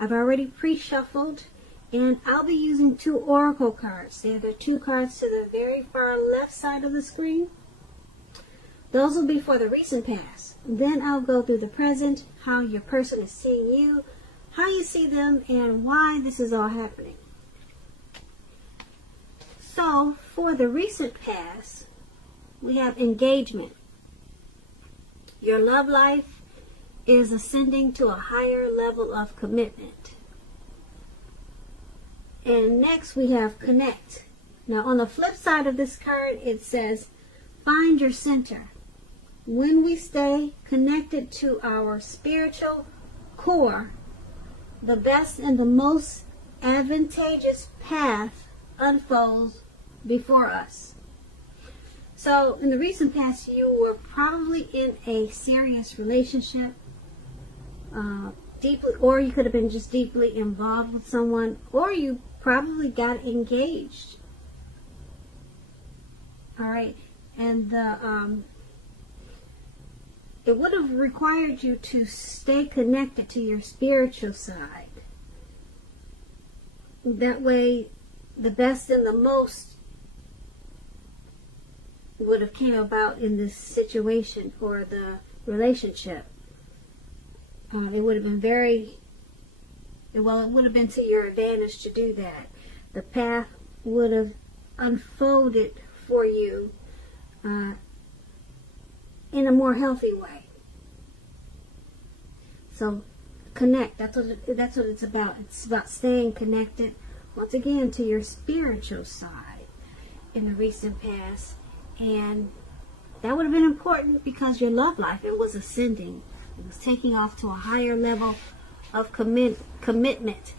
I've already pre-shuffled, and I'll be using 2 oracle cards. They're the 2 cards to the very far left side of the screen. Those will be for the recent past. Then I'll go through the present, how your person is seeing you, how you see them, and why this is all happening. So, for the recent past, we have engagement. Your love life is ascending to a higher level of commitment. And next we have connect. Now on the flip side of this card, it says find your center. When we stay connected to our spiritual core, the best and the most advantageous path unfolds before us. So in the recent past, you were probably in a serious relationship, deeply, or you could have been just deeply involved with someone, or you probably got engaged. All right, and it would have required you to stay connected to your spiritual side. That way, the best and the most would have came about in this situation or the relationship. It would have been it would have been to your advantage to do that. The path would have unfolded for you in a more healthy way. So connect. That's what it's about. It's about staying connected once again to your spiritual side in the recent past. And that would have been important because your love life, it was ascending. It was taking off to a higher level of commitment.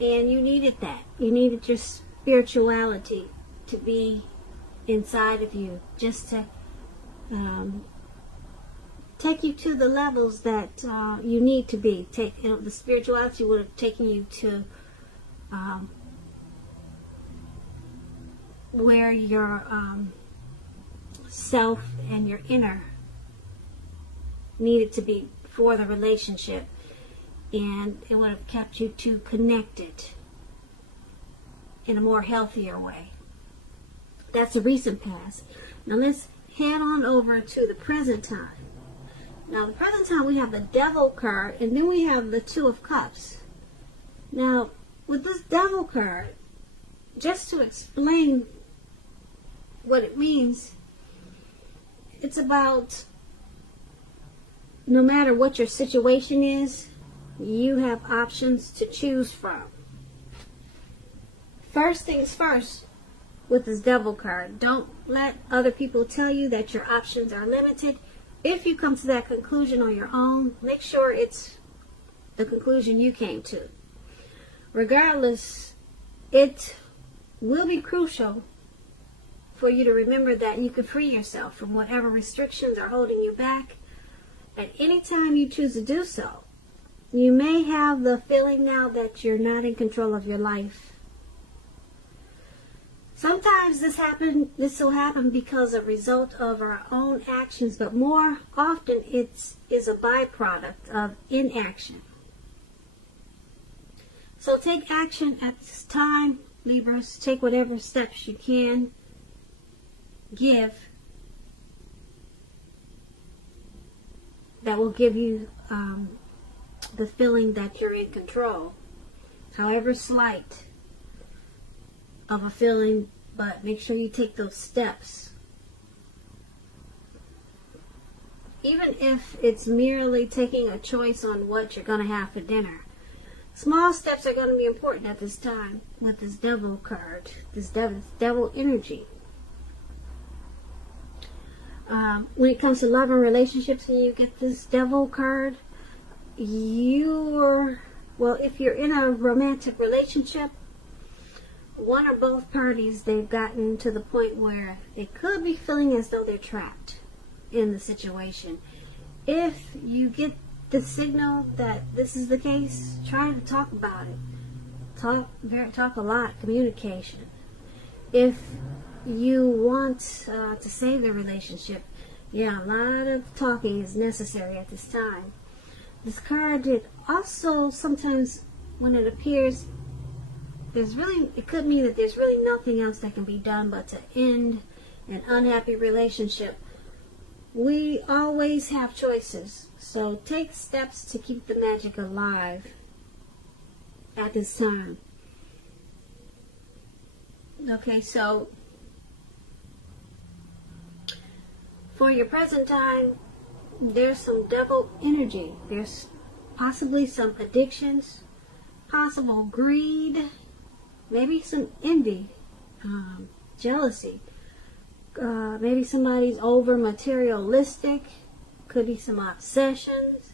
And you needed that. You needed your spirituality to be inside of you, just to take you to the levels that you need to be. The spirituality would have taken you to where your self and your inner needed to be for the relationship, and it would have kept you two connected in a more healthier way. That's the recent past. Now let's head on over to the present time. Now the present time, we have the Devil card, and then we have the Two of Cups. Now with this Devil card, just to explain what it means, it's about no matter what your situation is, you have options to choose from. First things first, with this Devil card, don't let other people tell you that your options are limited. If you come to that conclusion on your own, make sure it's the conclusion you came to. Regardless, it will be crucial for you to remember that you can free yourself from whatever restrictions are holding you back at any time you choose to do so. You may have the feeling now that you're not in control of your life. Sometimes this will happen because a result of our own actions, but more often it is a byproduct of inaction. So take action at this time, Libras. Take whatever steps you can give that will give you the feeling that you're in control, however slight of a feeling, but make sure you take those steps. Even if it's merely taking a choice on what you're going to have for dinner. Small steps are going to be important at this time with this Devil card, this devil energy. When it comes to love and relationships, and you get this Devil card, if you're in a romantic relationship, one or both parties, they've gotten to the point where they could be feeling as though they're trapped in the situation. If you get the signal that this is the case, try to talk about it. Talk a lot, communication. If you want to save the relationship, a lot of talking is necessary at this time. This card, it also sometimes when it appears, it could mean that there's really nothing else that can be done but to end an unhappy relationship. We always have choices, so take steps to keep the magic alive at this time. Okay, so for your present time, there's some devil energy. There's possibly some addictions, possible greed, maybe some envy, jealousy. Maybe somebody's over materialistic. Could be some obsessions.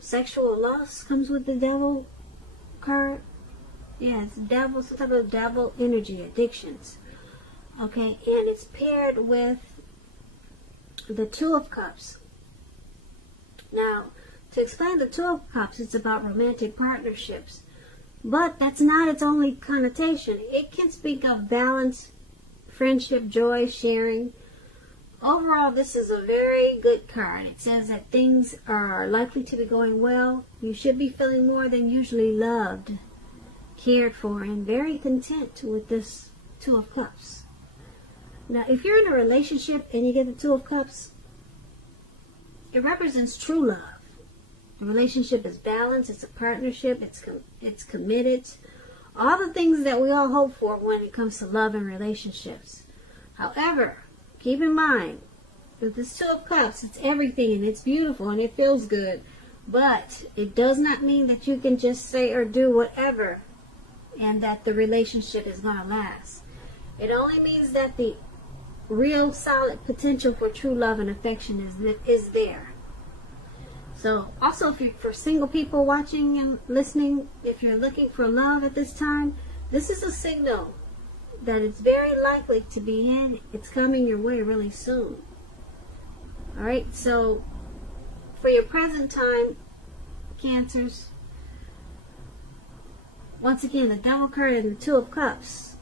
Sexual lust comes with the devil card. Yeah, it's devil, some type of devil energy, addictions. Okay, and it's paired with the Two of Cups. Now, to explain the Two of Cups, it's about romantic partnerships. But that's not its only connotation. It can speak of balance, friendship, joy, sharing. Overall, this is a very good card. It says that things are likely to be going well. You should be feeling more than usually loved, cared for, and very content with this Two of Cups. Now, if you're in a relationship and you get the Two of Cups, it represents true love. The relationship is balanced, it's a partnership, it's committed. All the things that we all hope for when it comes to love and relationships. However, keep in mind, with this Two of Cups, it's everything and it's beautiful and it feels good. But it does not mean that you can just say or do whatever and that the relationship is going to last. It only means that the real solid potential for true love and affection is there. So also, for single people watching and listening, if you're looking for love at this time, this is a signal that it's very likely to be in. It's coming your way really soon. Alright, so for your present time, Cancers, once again, the Devil card and the Two of Cups,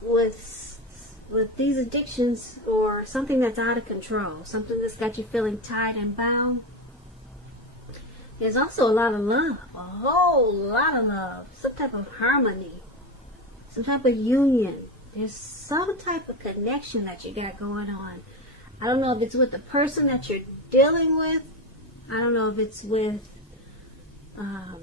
with these addictions or something that's out of control, something that's got you feeling tied and bound. There's also a lot of love, a whole lot of love, some type of harmony, some type of union. There's some type of connection that you got going on. I don't know if it's with the person that you're dealing with. I don't know if it's with a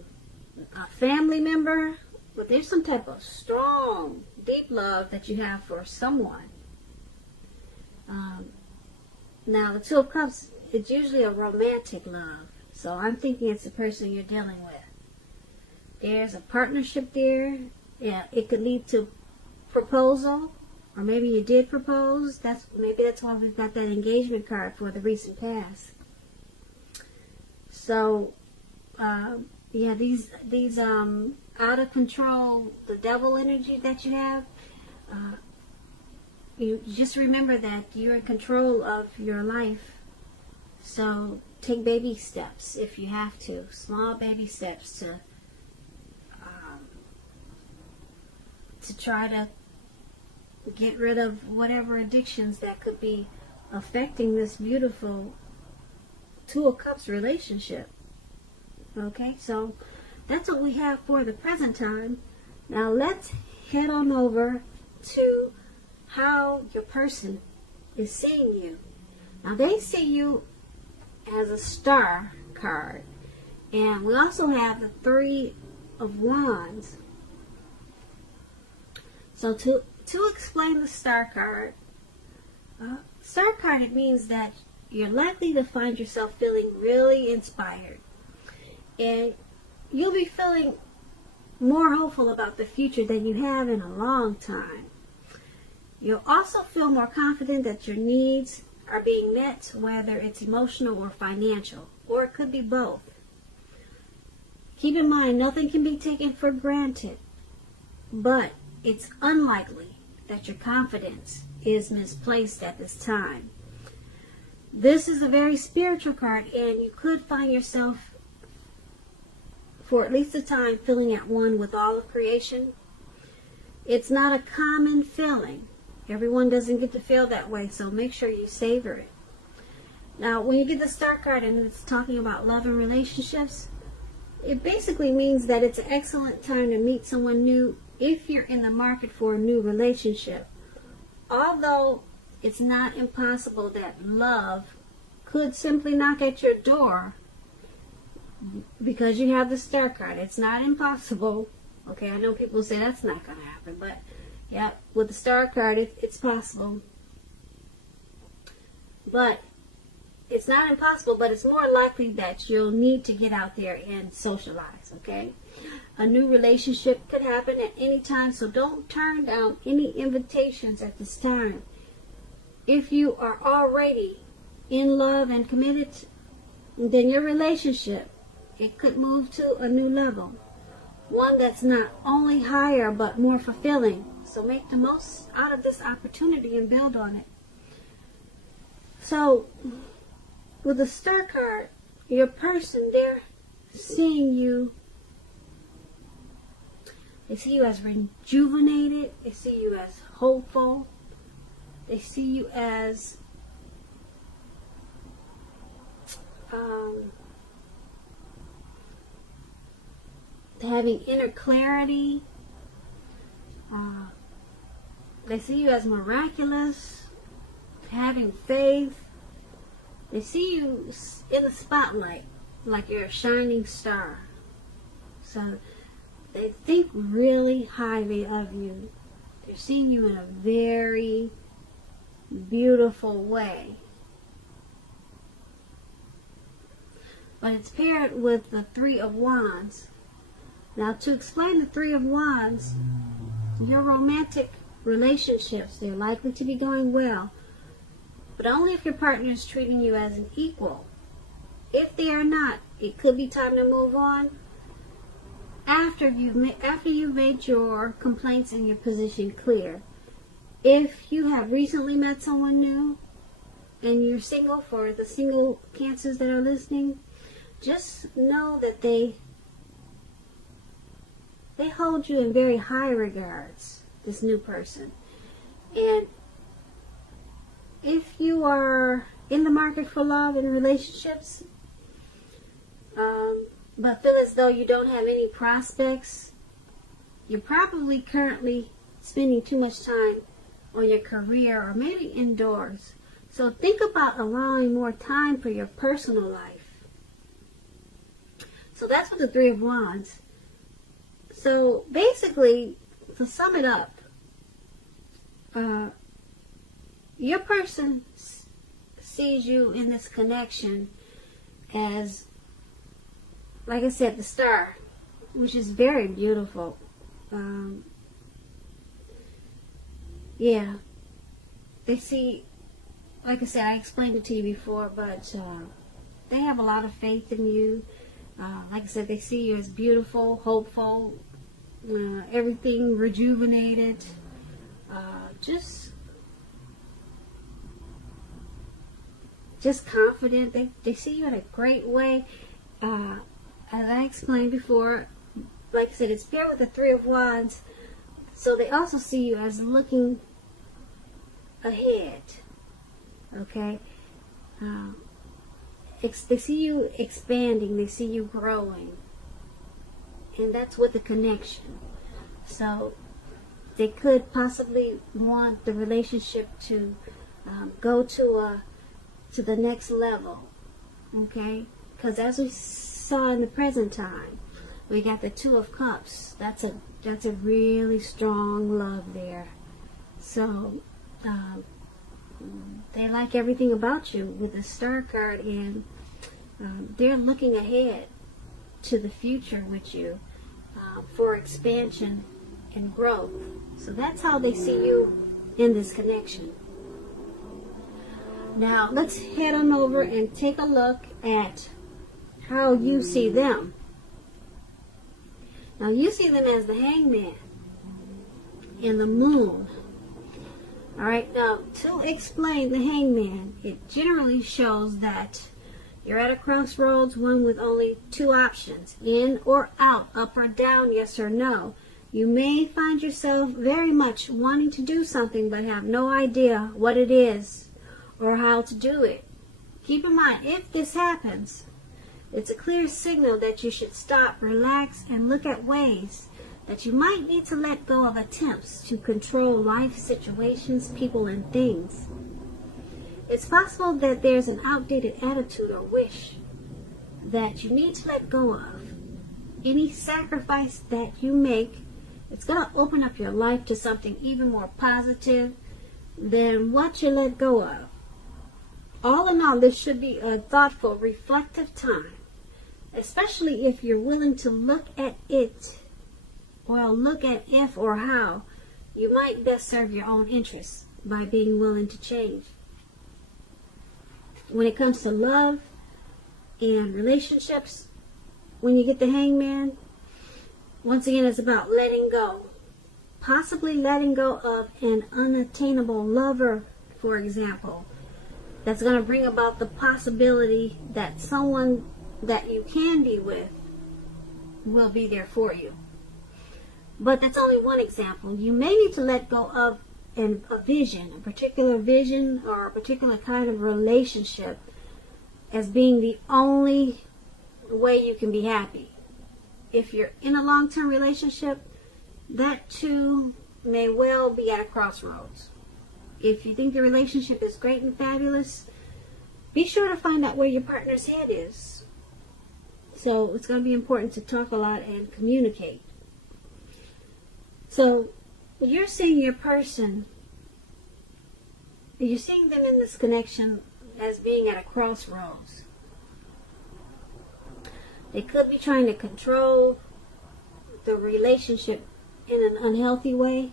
family member, but there's some type of strong, deep love that you have for someone. Now, the Two of Cups, it's usually a romantic love. So I'm thinking it's the person you're dealing with. There's a partnership there. Yeah, it could lead to proposal, or maybe you did propose. Maybe that's why we've got that engagement card for the recent past. So, yeah, these out of control, the devil energy that you have. You just remember that you're in control of your life. So take baby steps if you have to, small baby steps to try to get rid of whatever addictions that could be affecting this beautiful Two of Cups relationship. Okay, so that's what we have for the present time. Now let's head on over to how your person is seeing you. Now they see you as a Star card, and we also have the Three of Wands. So to explain the Star card, it means that you're likely to find yourself feeling really inspired, and you'll be feeling more hopeful about the future than you have in a long time. You'll also feel more confident that your needs are being met, whether it's emotional or financial, or it could be both. Keep in mind, nothing can be taken for granted, but it's unlikely that your confidence is misplaced at this time. This is a very spiritual card, and you could find yourself, for at least a time, feeling at one with all of creation. It's not a common feeling. Everyone doesn't get to feel that way, so make sure you savor it. Now, when you get the Star card and it's talking about love and relationships, it basically means that it's an excellent time to meet someone new if you're in the market for a new relationship. Although it's not impossible that love could simply knock at your door because you have the Star card. It's not impossible. Okay, I know people say that's not going to happen, but yeah, with the Star card, it's possible. But it's not impossible, but it's more likely that you'll need to get out there and socialize, okay? A new relationship could happen at any time, so don't turn down any invitations at this time. If you are already in love and committed, then your relationship, it could move to a new level. One that's not only higher, but more fulfilling. So make the most out of this opportunity and build on it. So, with the Star card, your person, they're seeing you. They see you as rejuvenated. They see you as hopeful. They see you as having inner clarity. They see you as miraculous, having faith. They see you in the spotlight like you're a shining star. So they think really highly of you. They're seeing you in a very beautiful way. But it's paired with the Three of Wands. Now, to explain the Three of Wands, your romantic relationships, they're likely to be going well, but only if your partner is treating you as an equal. If they are not, it could be time to move on after you've made your complaints and your position clear. If you have recently met someone new and you're single, for the single Cancers that are listening, just know that they hold you in very high regards, this new person. And if you are in the market for love and relationships, but feel as though you don't have any prospects, you're probably currently spending too much time on your career or maybe indoors. So think about allowing more time for your personal life. So that's what the Three of Wands. So basically, to sum it up, your person sees you in this connection as, like I said, the Star, which is very beautiful. Yeah, they see, like I said, I explained it to you before, but they have a lot of faith in you. Like I said, they see you as beautiful, hopeful, everything rejuvenated, just confident. They see you in a great way. As I explained before, like I said, it's paired with the Three of Wands, so they also see you as looking ahead. Okay? They see you expanding, they see you growing, and that's with the connection. So they could possibly want the relationship to go to the next level. Okay? Because as we saw in the present time, we got the Two of Cups. That's a really strong love there. So they like everything about you with the Star card, and they're looking ahead to the future with you for expansion and growth. So that's how they see you in this connection. Now let's head on over and take a look at how you see them. Now you see them as the Hangman and the Moon. Alright, now to explain the Hangman, it generally shows that you're at a crossroads, one with only two options, in or out, up or down, yes or no. You may find yourself very much wanting to do something but have no idea what it is or how to do it. Keep in mind, if this happens, It's a clear signal that you should stop, relax, and look at ways that you might need to let go of attempts to control life situations, people, and things. It's possible that there's an outdated attitude or wish that you need to let go of. Any sacrifice that you make, it's going to open up your life to something even more positive than what you let go of. All in all, this should be a thoughtful, reflective time, especially if you're willing to look at it, or look at if or how you might best serve your own interests by being willing to change. When it comes to love and relationships, when you get the Hangman, once again, it's about letting go. Possibly letting go of an unattainable lover, for example, that's going to bring about the possibility that someone that you can be with will be there for you. But that's only one example. You may need to let go of a vision, a particular vision or a particular kind of relationship as being the only way you can be happy. If you're in a long-term relationship, that too may well be at a crossroads. If you think the relationship is great and fabulous, be sure to find out where your partner's head is. So it's going to be important to talk a lot and communicate. So you're seeing your person, you're seeing them in this connection as being at a crossroads. They could be trying to control the relationship in an unhealthy way,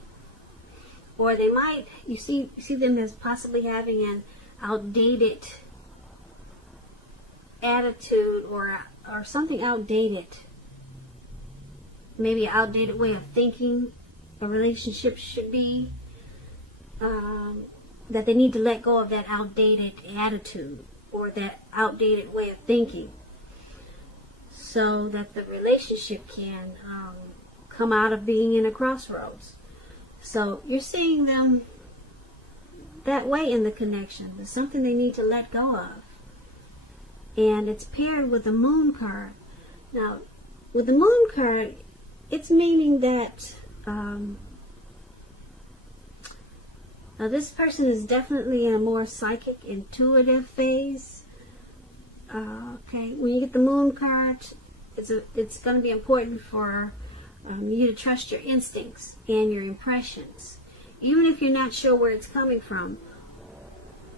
or they might, you see them as possibly having an outdated attitude or something outdated, maybe an outdated way of thinking a relationship should be, that they need to let go of that outdated attitude or that outdated way of thinking so that the relationship can come out of being in a crossroads. So you're seeing them that way in the connection. There's something they need to let go of. And it's paired with the Moon card. Now, with the Moon card, it's meaning that now this person is definitely in a more psychic, intuitive phase. Okay, when you get the Moon card, it's going to be important for you to trust your instincts and your impressions, even if you're not sure where it's coming from.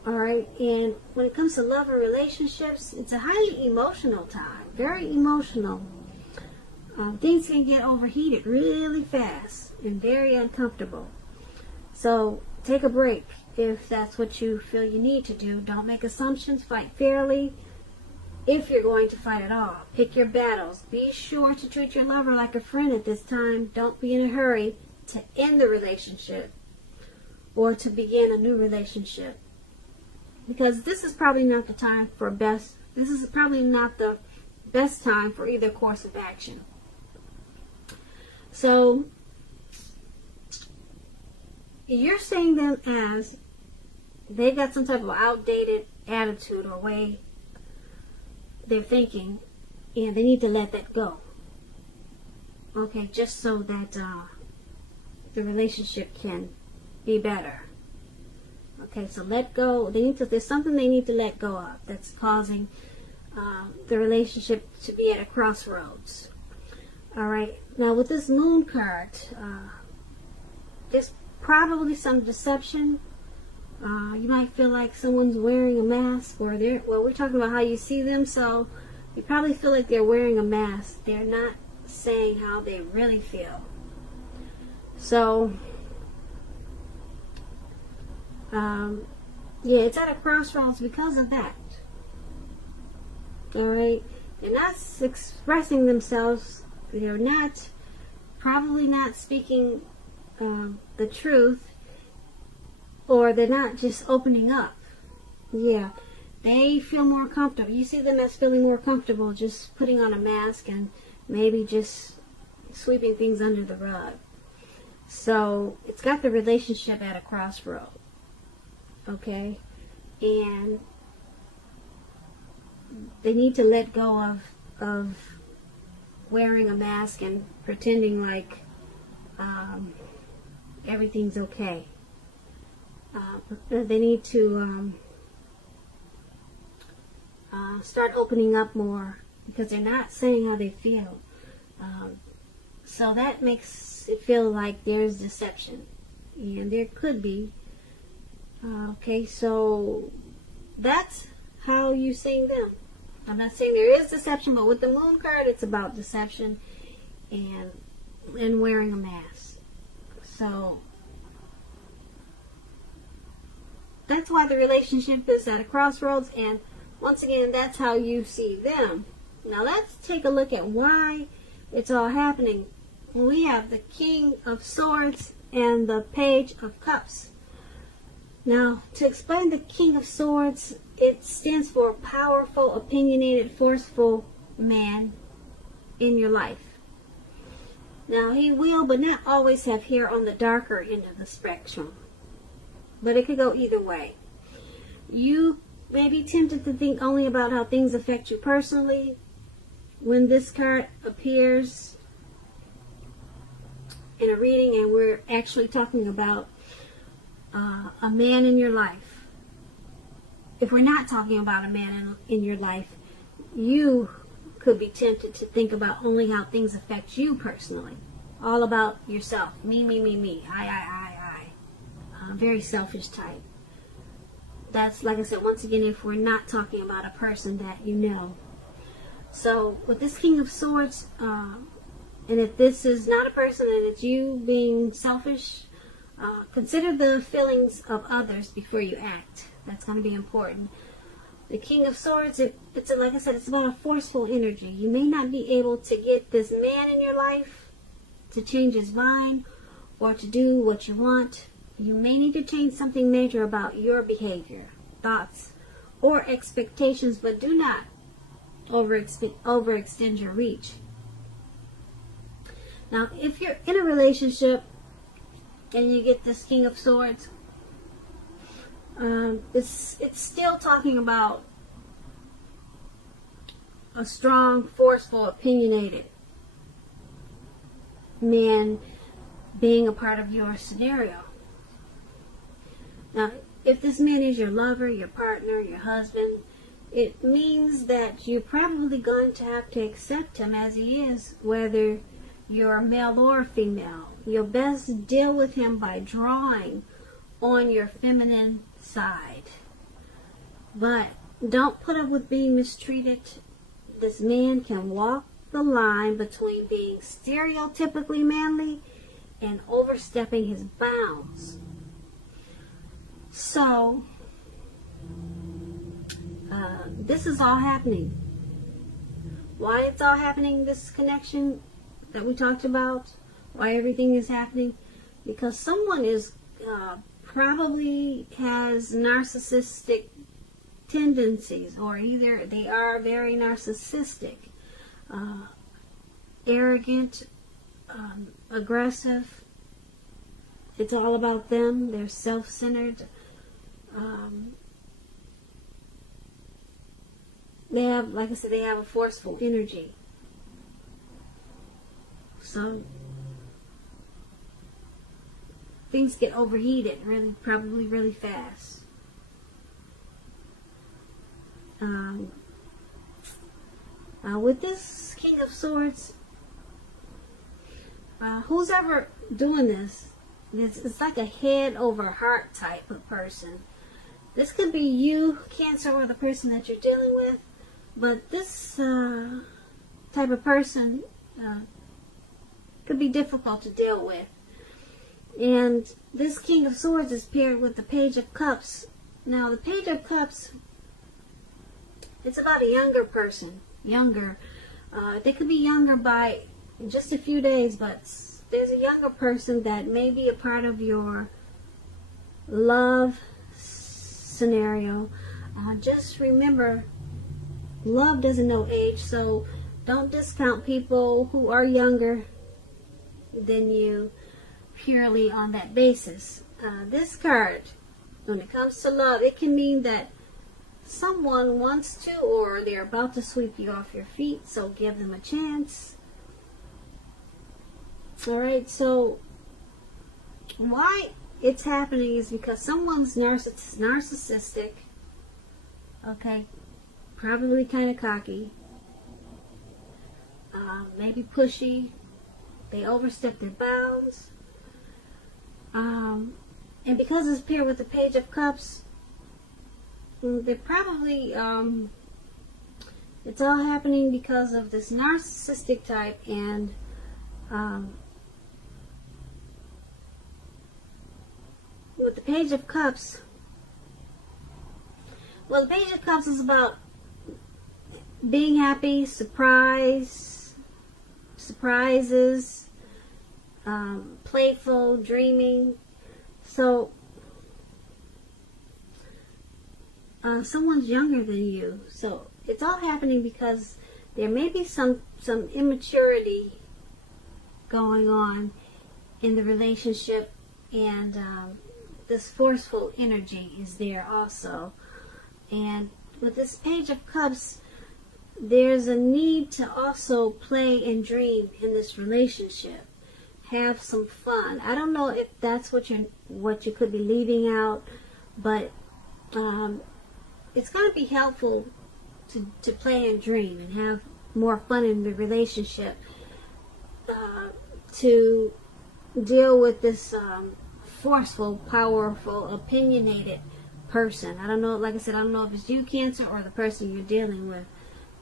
Alright, and when it comes to love and relationships, it's a highly emotional time, very emotional. Things can get overheated really fast and very uncomfortable. So take a break if that's what you feel you need to do. Don't make assumptions, fight fairly. If you're going to fight at all, pick your battles. Be sure to treat your lover like a friend at this time. Don't be in a hurry to end the relationship or to begin a new relationship, because this is probably not the time for this is probably not the best time for either course of action. So you're seeing them as they've got some type of outdated attitude or way they're thinking, and they need to let that go. Okay, just so that the relationship can be better. Okay, so let go. There's something they need to let go of that's causing the relationship to be at a crossroads. All right. Now with this Moon card, there's probably some deception. You might feel like someone's wearing a mask, or we're talking about how you see them, so you probably feel like they're wearing a mask. They're not saying how they really feel. So, yeah, it's at a crossroads because of that. All right, they're not expressing themselves. They're probably not speaking the truth. Or they're not just opening up. Yeah, they feel more comfortable. You see them as feeling more comfortable just putting on a mask and maybe just sweeping things under the rug. So it's got the relationship at a crossroad. Okay? And they need to let go of of wearing a mask and pretending like everything's okay. They need to start opening up more, because they're not saying how they feel. So that makes it feel like there's deception, and there could be. Okay, so that's how you see them. I'm not saying there is deception, but with the moon card, it's about deception and wearing a mask. So that's why the relationship is at a crossroads, and once again, that's how you see them. Now let's take a look at why it's all happening. We have the King of Swords and the Page of Cups. Now, to explain the King of Swords, it stands for a powerful, opinionated, forceful man in your life. Now, he will, but not always, have hair on the darker end of the spectrum. But it could go either way. You may be tempted to think only about how things affect you personally. When this card appears in a reading, and we're actually talking about a man in your life. If we're not talking about a man in your life, you could be tempted to think about only how things affect you personally. All about yourself. Me. I. Very selfish type. That's, like I said, once again, if we're not talking about a person that you know. So, with this King of Swords, and if this is not a person and it's you being selfish, consider the feelings of others before you act. That's going to be important. The King of Swords, it's like I said, it's about a forceful energy. You may not be able to get this man in your life to change his mind or to do what you want. You may need to change something major about your behavior, thoughts, or expectations, but do not overextend your reach. Now, if you're in a relationship and you get this King of Swords, it's still talking about a strong, forceful, opinionated man being a part of your scenario. Now, if this man is your lover, your partner, your husband, it means that you're probably going to have to accept him as he is, whether you're male or female. You'll best deal with him by drawing on your feminine side. But don't put up with being mistreated. This man can walk the line between being stereotypically manly and overstepping his bounds. So, this is all happening. Why it's all happening, this connection that we talked about, why everything is happening, because someone is probably has narcissistic tendencies, or either they are very narcissistic, arrogant, aggressive. It's all about them. They're self-centered. They have, like I said, they have a forceful energy. So things get overheated probably really fast. With this King of Swords, who's ever doing this, it's like a head over heart type of person. This could be you, Cancer, or the person that you're dealing with. But this type of person could be difficult to deal with. And this King of Swords is paired with the Page of Cups. Now, the Page of Cups, it's about a younger person. Younger. They could be younger by just a few days, but there's a younger person that may be a part of your love scenario. Just remember, love doesn't know age, so don't discount people who are younger than you purely on that basis. This card, when it comes to love, it can mean that someone wants to, or they're about to sweep you off your feet, so give them a chance. Alright, so why it's happening is because someone's narcissistic, okay, probably kind of cocky, maybe pushy, they overstep their bounds, and because it's paired with the Page of Cups, they're probably, it's all happening because of this narcissistic type, and with the Page of Cups, well, the Page of Cups is about being happy, surprises, playful, dreaming. So someone's younger than you, so it's all happening because there may be some immaturity going on in the relationship, and this forceful energy is there also. And with this Page of Cups, there's a need to also play and dream in this relationship. Have some fun. I don't know if that's what you could be leaving out, but it's going to be helpful to play and dream and have more fun in the relationship, to deal with this forceful, powerful, opinionated person. I don't know, like I said, I don't know if it's you, Cancer, or the person you're dealing with,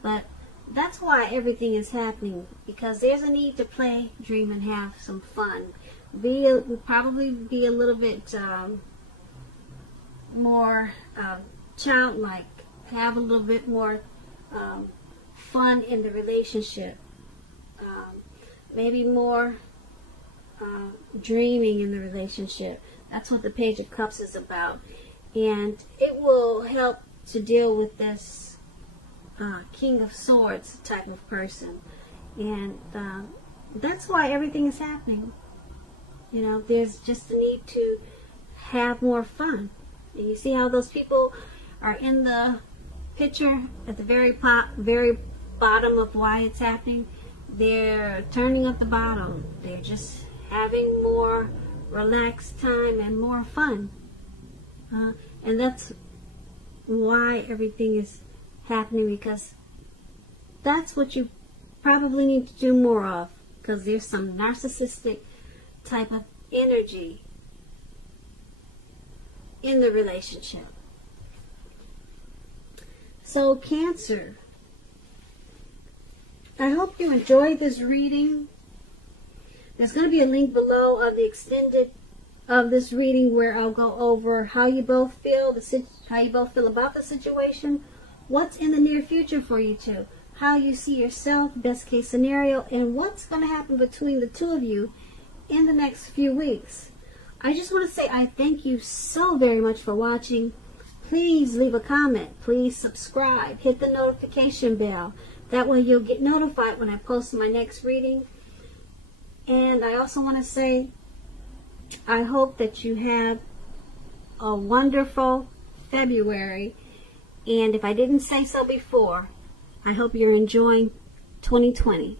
but that's why everything is happening, because there's a need to play, dream, and have some fun. Probably be a little bit more childlike, have a little bit more fun in the relationship, maybe more dreaming in the relationship. That's what the Page of Cups is about, and it will help to deal with this King of Swords type of person, and that's why everything is happening. You know, there's just a need to have more fun. And you see how those people are in the picture at the very bottom of why it's happening. They're turning up the bottom. They're just having more relaxed time and more fun, and that's why everything is happening, because that's what you probably need to do more of, because there's some narcissistic type of energy in the relationship. So Cancer, I hope you enjoyed this reading. There's going to be a link below of the extended of this reading where I'll go over how you both feel, about the situation, what's in the near future for you two, how you see yourself, best case scenario, and what's going to happen between the two of you in the next few weeks. I just want to say I thank you so very much for watching. Please leave a comment. Please subscribe. Hit the notification bell. That way you'll get notified when I post my next reading. And I also want to say I hope that you have a wonderful February. And if I didn't say so before, I hope you're enjoying 2020.